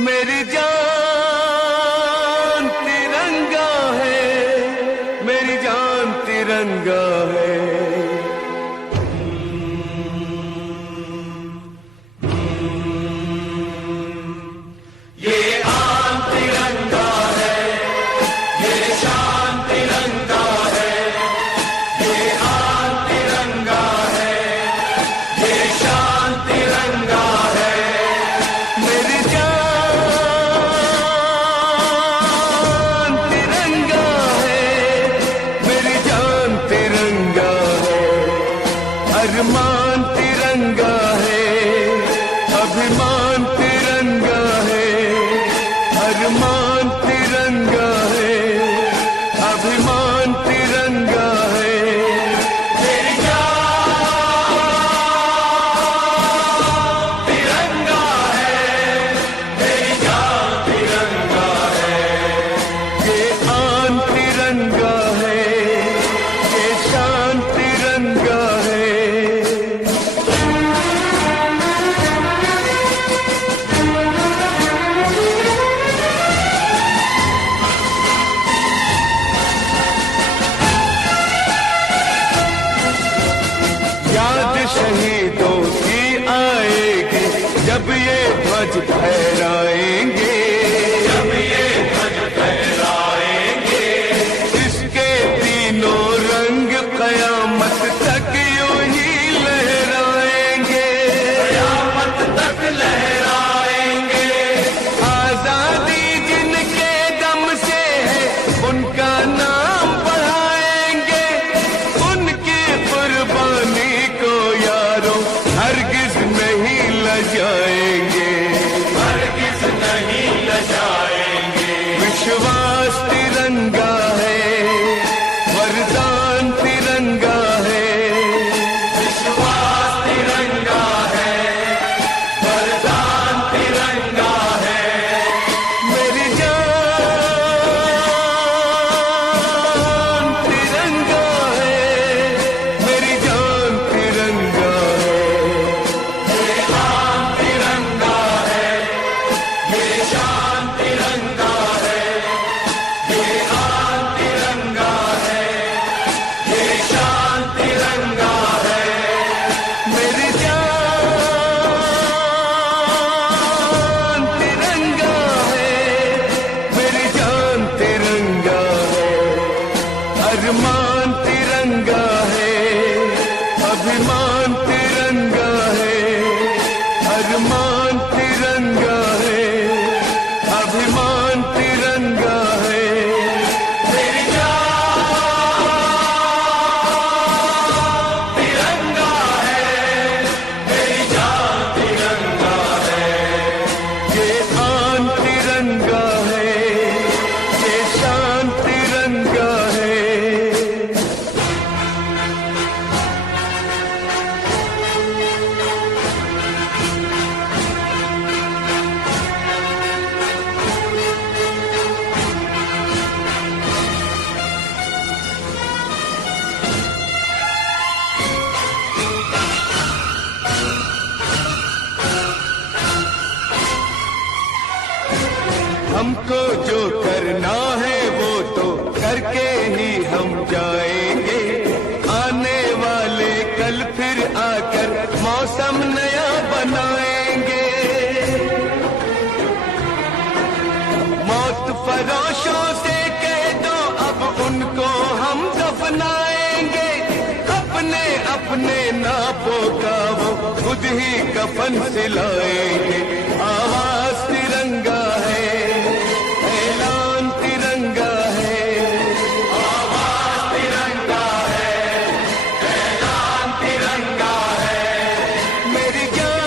मेरी जान तिरंगा है, मेरी जान तिरंगा है। ये आन तिरंगा है, ये शान तिरंगा है। ये आन तिरंगा है, ये शान तिरंगा है। मेरी जान तिरंगा है, मेरी जान तिरंगा है। अरमान तिरंगा है, अभिमान तिरंगा है। अरमान तिरंगा है, अभिमान तिरंगा है। मेरी जान तिरंगा है, मेरी जान तिरंगा है। ये आन तिरंगा है, ये शान तिरंगा है। याद शहीदों की आएगी जब ये ध्वज फहराएंगे, जब ये ध्वज फहराएंगे। इसके तीनों रंग कयामत तक यूं ही लहराएंगे, कयामत तक लहराएंगे। आजादी जिनके दम से है उनका नाम बढ़ाएंगे। उनकी कुर्बानी को यारों हरगिज नहीं लजाएंगे, हरगिज नहीं लजाएंगे। विश्वास तिरंगा है, वरदान तिरंगा है। विश्वास तिरंगा है, वरदान तिरंगा है। मेरी जान तिरंगा है, मेरी जान तिरंगा है। ये आन तिरंगा है, ये शान तिरंगा है। ये आन तिरंगा है, ये शान तिरंगा है। मेरी जान तिरंगा है, मेरी जान तिरंगा है। अरमान तिरंगा है, अभिमान तिरंगा है। अरमान तिरंगा है, अभिमान तिरंगा है। मेरी जान तिरंगा है, मेरी जान तिरंगा है। ये आन तिरंगा है, ये शान तिरंगा है। हमको जो करना है वो तो करके ही हम जाएंगे। आने वाले कल फिर आकर मौसम नया बनाएंगे। मौत फरोशों से कह दो अब उनको हम दफनाएंगे। अपने अपने नापों का वो खुद ही कफन सिलाएंगे। आवाज तिरंगा है, ऐलान तिरंगा है। आवाज तिरंगा है, ऐलान तिरंगा है। मेरी जान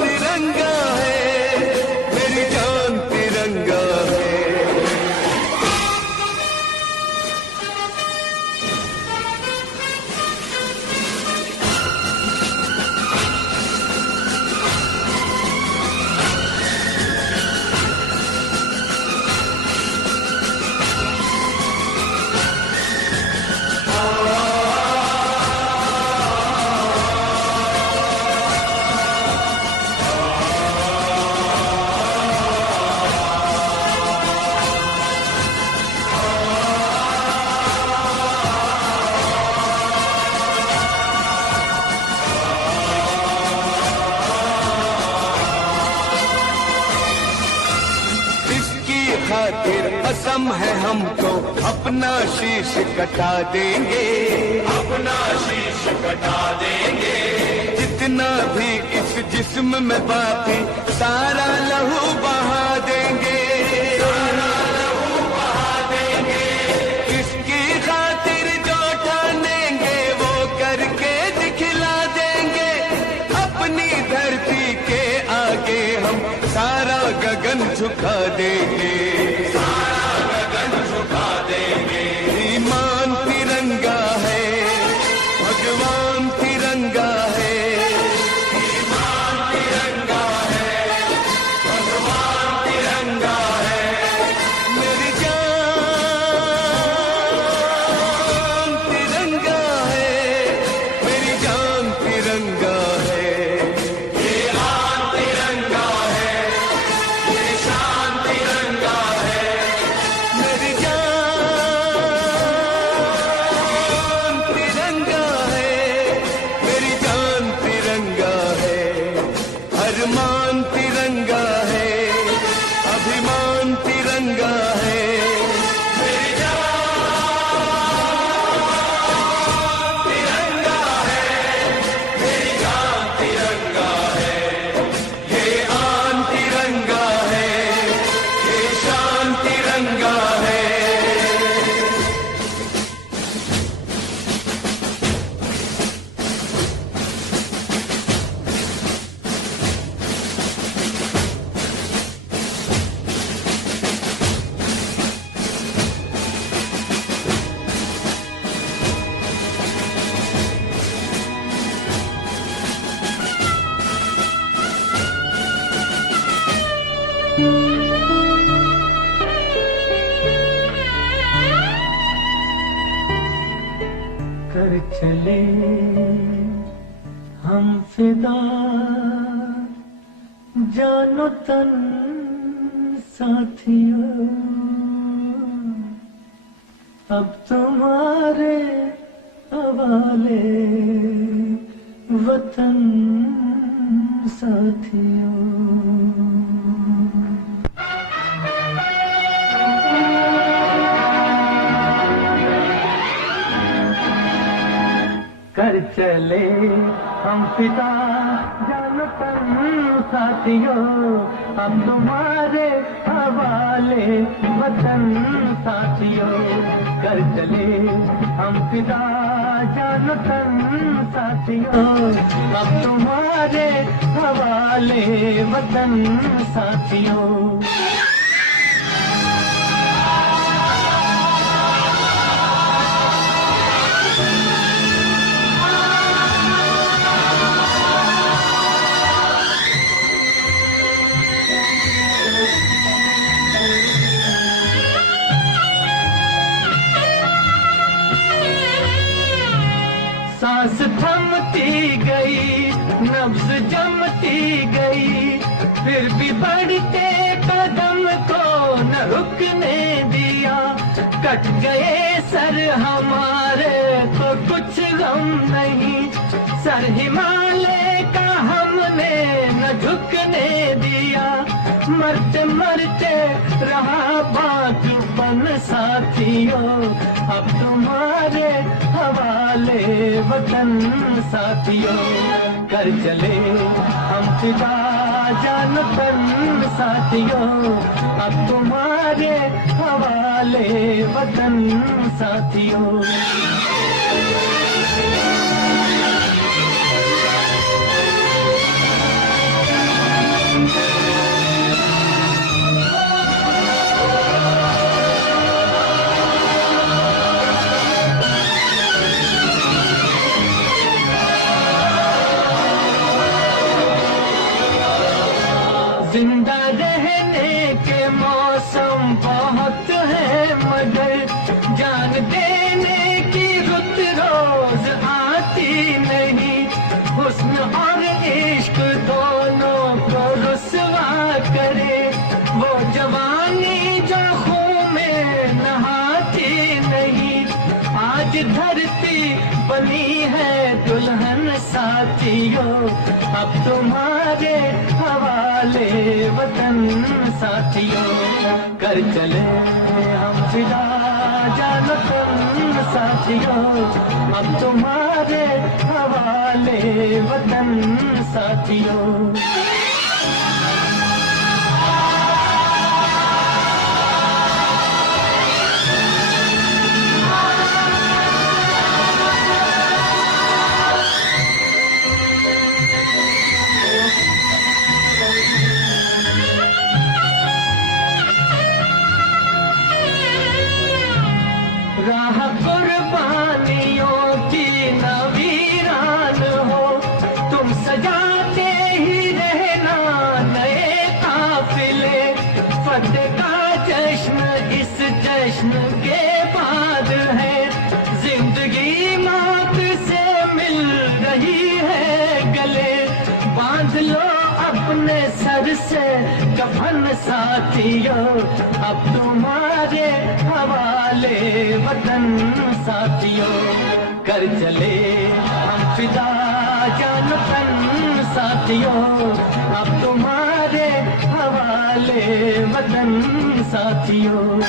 तिरंगा है, मेरी जान तिरंगा है। खातिर कसम है हमको, अपना शीश कटा देंगे, अपना शीश कटा देंगे। जितना भी इस जिस्म में बाकी सारा लहू बहा देंगे, सारा लहू बहा देंगे। इसकी खातिर जो ठानेंगे वो करके दिखला देंगे। अपनी धरती के आगे हम सारा गगन झुका देंगे, सारा गगन झुका देंगे। ईमान तिरंगा है, भगवान तिरंगा है, ईमान तिरंगा है, भगवान तिरंगा है। मेरी जान तिरंगा है, मेरी जान तिरंगा है। ये आन तिरंगा है, ये शान तिरंगा है। मेरी जान तिरंगा है, मेरी जान तिरंगा है। अरमान तिरंगा है, अभिमान तिरंगा है। मेरी जान तिरंगा है, मेरी जान तिरंगा है। ये आन तिरंगा है, ये शान तिरंगा है। कर चले हम फिदा, जानो तन साथियों। अब तुम्हारे हवाले वतन साथियों। कर चले हम पिता जानो तन साथियों। हम तुम्हारे हवाले वतन साथियों। कर चले हम पिता जानो तन साथियों। हम तुम्हारे हवाले वतन साथियों। सांस थमती गई, नब्ज जमती गई, फिर भी बढ़ते कदम को न रुकने दिया। कट गए सर हमारे तो कुछ गम नहीं, सर हिमालय का हमने न झुकने दिया। मरते मरते रहा बाकीपन साथियों। अब तुम्हारे हवाले वतन साथियों। कर चले हम फिदा जान तन साथियों। अब तुम्हारे हवाले वतन साथियों। जिंदा रहने के मौसम बहुत है मगर जान देने की रुत रोज आती नहीं। हुस्न और इश्क दोनों को रुसवा करे वो जवानी जो खून में नहाती नहीं। आज धरती बनी है दुल्हन साथियों। अब तुम्हारे हवाले हवाले वतन साथियों, कर चले हम फिदा जानतन साथियों, अब तुम्हारे हवाले वतन साथियों। राह कुर्बानियों की नवीरान हो, तुम सजाते ही रहना नए काफिले, फतेह का जश्न इस जश्न के बाद है, जिंदगी मौत से मिल रही है गले, बांध लो अपने सर से कफन साथियों, अब तुम्हारे हवाले वतन साथियों, कर चले हम फिदा जानतन साथियों, अब तुम्हारे हवाले वतन साथियों।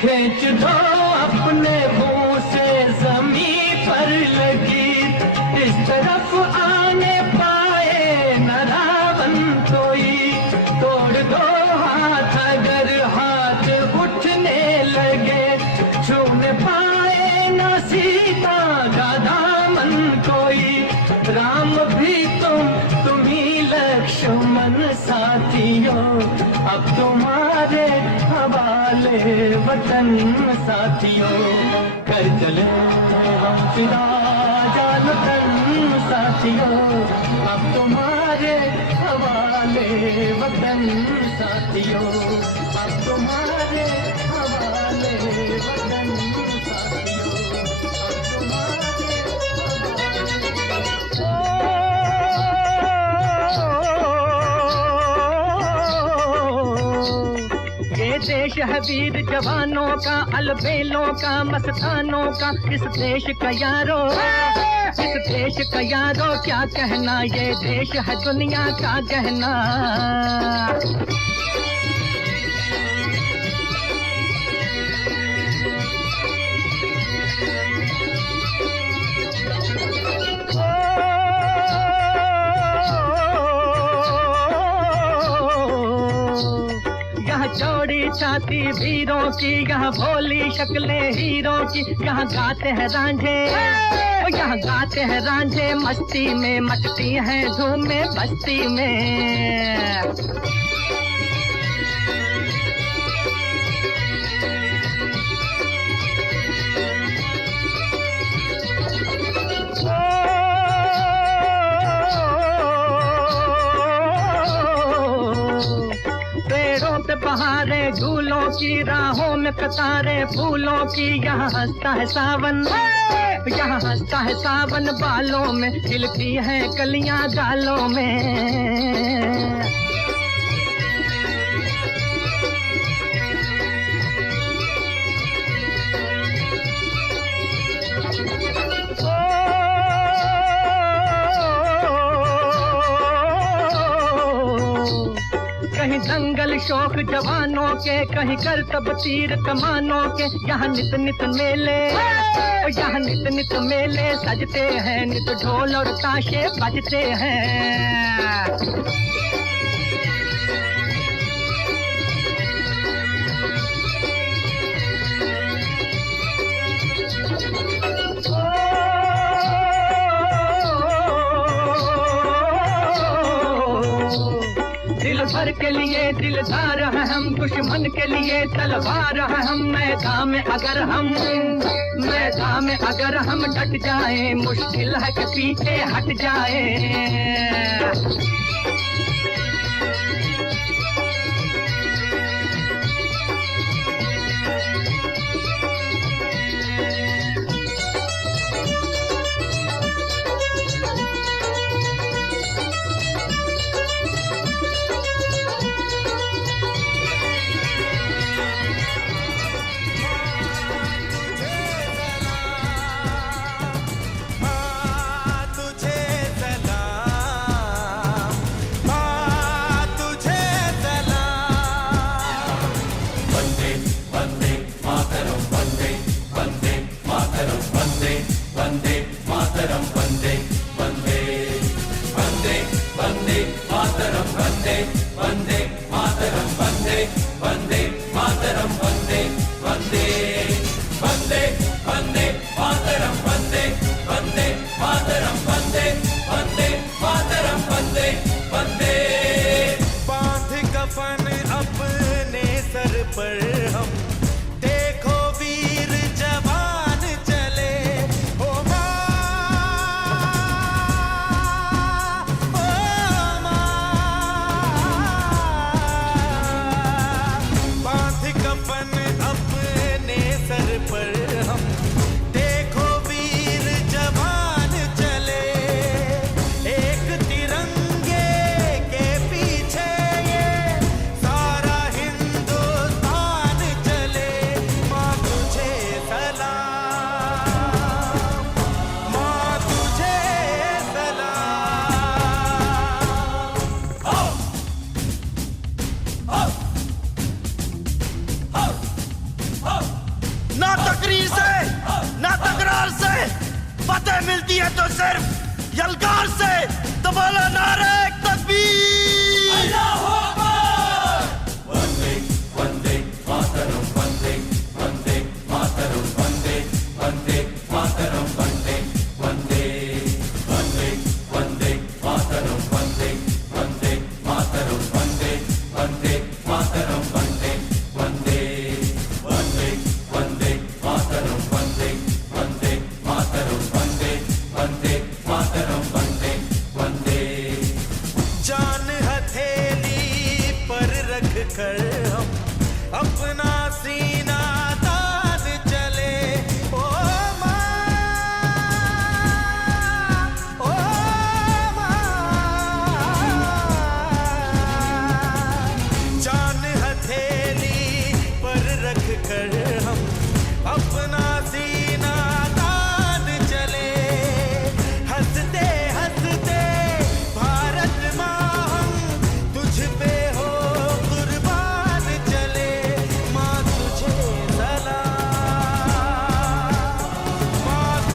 खींच दो अपने मुंह से जमीन पर लगी, इस तरफ आने पाए न रावण कोई, तोड़ दो हाथ अगर हाथ उठने लगे, छूने पाए न सीता का दामन कोई, राम भी तुम ही लक्ष्मण साथियों, अब तुम्हारे हवाले वतन साथियों, कर चले हम फिदा जानतन साथियों, अब तुम्हारे हवाले वतन साथियों, अब तुम्हारे हवाले वतन साथियों, अब तुम्हारे ये देश है वीर जवानों का, अलबेलों का, मस्तानों का, इस देश का यारो, इस देश का यारो क्या कहना, ये देश है दुनिया का गहना। चौड़ी छाती वीरों की, यहाँ भोली शक्लें हीरों की, यहाँ गाते हैं रांझे, यहाँ गाते हैं रांझे, मस्ती में मचती हैं धूमें बस्ती में। बहारे झूलों की, राहों में कतारें फूलों की, यहाँ हंसता है सावन, यहाँ हंसता है सावन, बालों में खिलती है कलियां गालों में। कहीं दंगल शौक जवानों के, कहीं करतब तीर कमानों के, यहाँ नित नित मेले, यहाँ नित नित मेले सजते हैं, नित ढोल और ताशे बजते हैं। दिल भर के लिए दिलदार है हम, दुश्मन के लिए तलवार है हम, मैदान में अगर हम डट जाए, मुश्किल है कि पीछे हट जाए। वंदे वंदे मातरम वंदे वंदे मातरम वंदे वंदे वंदे वंदे मातरम वंदे वंदे मातरम वंदे वंदे मातरम वंदे वंदे वंदे वंदे मातरम वंदे वंदे मातरम वंदे वंदे मातरम वंदे वंदे। बांध कफन अपने सर पर हम देखो वीर जवान चले, ओ माँ, बांध कफन अपने सर पर हम देखो वीर जवान चले, एक तिरंगे के पीछे ये सारा हिंदुस्तान चले। माँ तुझे सलाम, माँ तुझे सलाम। ना तकरीर से ना तकरार से फतेह मिलती है तो सिर्फ यलगार से। तो बोलो नारे तकबीर।